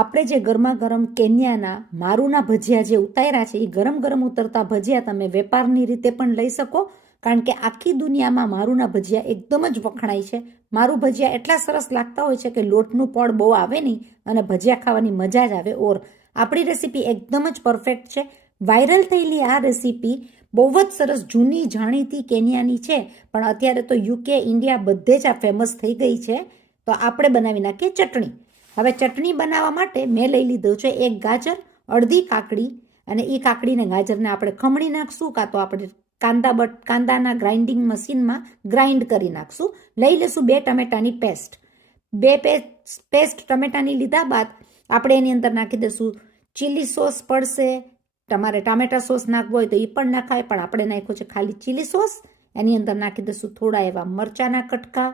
આપણે જે ગરમા ગરમ કેન્યાના મારુના ભજીયા જે ઉતાર્યા છે એ ગરમ ગરમ ઉતરતા ભજીયા તમે વેપારની રીતે પણ લઈ શકો, કારણ કે આખી દુનિયામાં મારુના ભજીયા એકદમ જ વખણાય છે. મારું ભજીયા એટલા સરસ લાગતા હોય છે કે લોટનું પડ બહુ આવે નહીં અને ભજીયા ખાવાની મજા જ આવે. ઓર આપણી રેસીપી એકદમ જ પરફેક્ટ છે. વાયરલ થયેલી આ રેસીપી બહુ જ સરસ જૂની જાણીતી કેન્યાની છે, પણ અત્યારે તો યુકે, ઇન્ડિયા બધે જ આ ફેમસ થઈ ગઈ છે. તો આપણે બનાવી નાખીએ ચટણી. હવે ચટણી બનાવવા માટે મેં લઈ લીધું છે એક ગાજર, અડધી કાકડી, અને એ કાકડીને ગાજરને આપણે ખમણી નાખશું, કાં તો આપણે કાંદાના ગ્રાઇન્ડિંગ મશીનમાં ગ્રાઇન્ડ કરી નાખશું. લઈ લેશું 2 ટમેટાની પેસ્ટ. 2 પેસ્ટ ટમેટાની લીધા બાદ આપણે એની અંદર નાખી દઈશું ચીલી સોસ પડશે. તમારે ટામેટા સોસ નાખવો હોય તો એ પણ નાખાય, પણ આપણે નાખ્યો છે ખાલી ચીલી સોસ. એની અંદર નાખી દઈશું થોડા એવા મરચાના કટકા,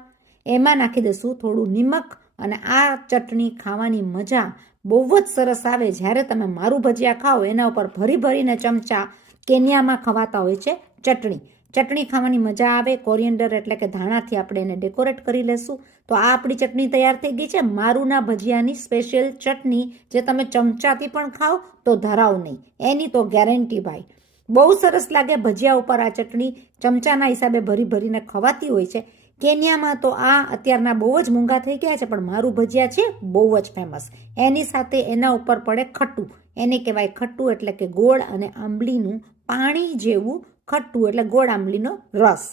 એમાં નાખી દઈશું થોડું નિમક. અને આ ચટણી ખાવાની મજા બહુ જ સરસ આવે. જ્યારે તમે મારું ભજીયા ખાઓ એના ઉપર ભરી ભરીને ચમચા કેન્યામાં ખવાતા હોય છે ચટણી ખાવાની મજા આવે. કોરિએન્ડર એટલે કે ધાણાથી આપણે એને ડેકોરેટ કરી લેશું. તો આ આપણી ચટણી તૈયાર થઈ ગઈ છે. મારુના ભજીયાની સ્પેશિયલ ચટણી, જે તમે ચમચાથી પણ ખાઓ તો ધરાવ નહીં, એની તો ગેરંટી ભાઈ. બહુ સરસ લાગે ભજીયા ઉપર આ ચટણી ચમચાના હિસાબે ભરી ભરીને ખવાતી હોય છે. કેન્યામાં તો આ અત્યારના બહુ જ મોંઘા થઈ ગયા છે, પણ મારું ભજીયા છે બહુ જ ફેમસ. એની સાથે એના ઉપર પડે ખટ્ટું. એને કહેવાય ખટ્ટું એટલે કે ગોળ અને આંબલીનું પાણી જેવું ખટ્ટું, એટલે ગોળ આંબલીનો રસ.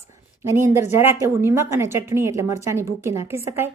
એની અંદર જરાક એવું નિમક અને ચટણી એટલે મરચાંની ભૂકી નાખી શકાય.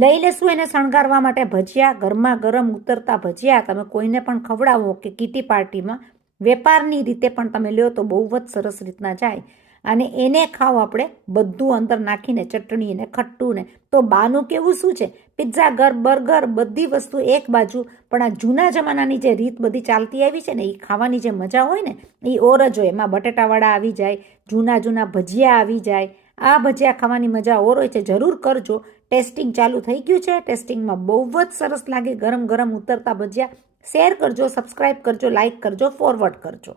લઈ લેશું એને શણગારવા માટે ભજીયા. ગરમા ગરમ ઉતરતા ભજીયા તમે કોઈને પણ ખવડાવો કે કીટી પાર્ટીમાં, વેપારની રીતે પણ તમે લ્યો તો બહુ જ સરસ રીતના જાય. અને એને ખાઓ આપણે બધું અંદર નાખીને, ચટણી ને ખટ્ટું ને. તો બાનું કેવું શું છે, પિઝા, બર્ગર બધી વસ્તુ એક બાજુ, પણ આ જૂના જમાનાની જે રીત બધી ચાલતી આવી છે ને, એ ખાવાની જે મજા હોય ને એ ઓર જ હોય. એમાં બટેટાવાળા આવી જાય, જૂના ભજીયા આવી જાય. આ ભજીયા ખાવાની મજા ઓર હોય છે. જરૂર કરજો. ટેસ્ટિંગ ચાલુ થઈ ગયું છે. ટેસ્ટિંગમાં બહુ જ સરસ લાગે ગરમ ગરમ ઉતરતા ભજીયા. શેર કરજો, સબસ્ક્રાઈબ કરજો, લાઈક કરજો, ફોરવર્ડ કરજો.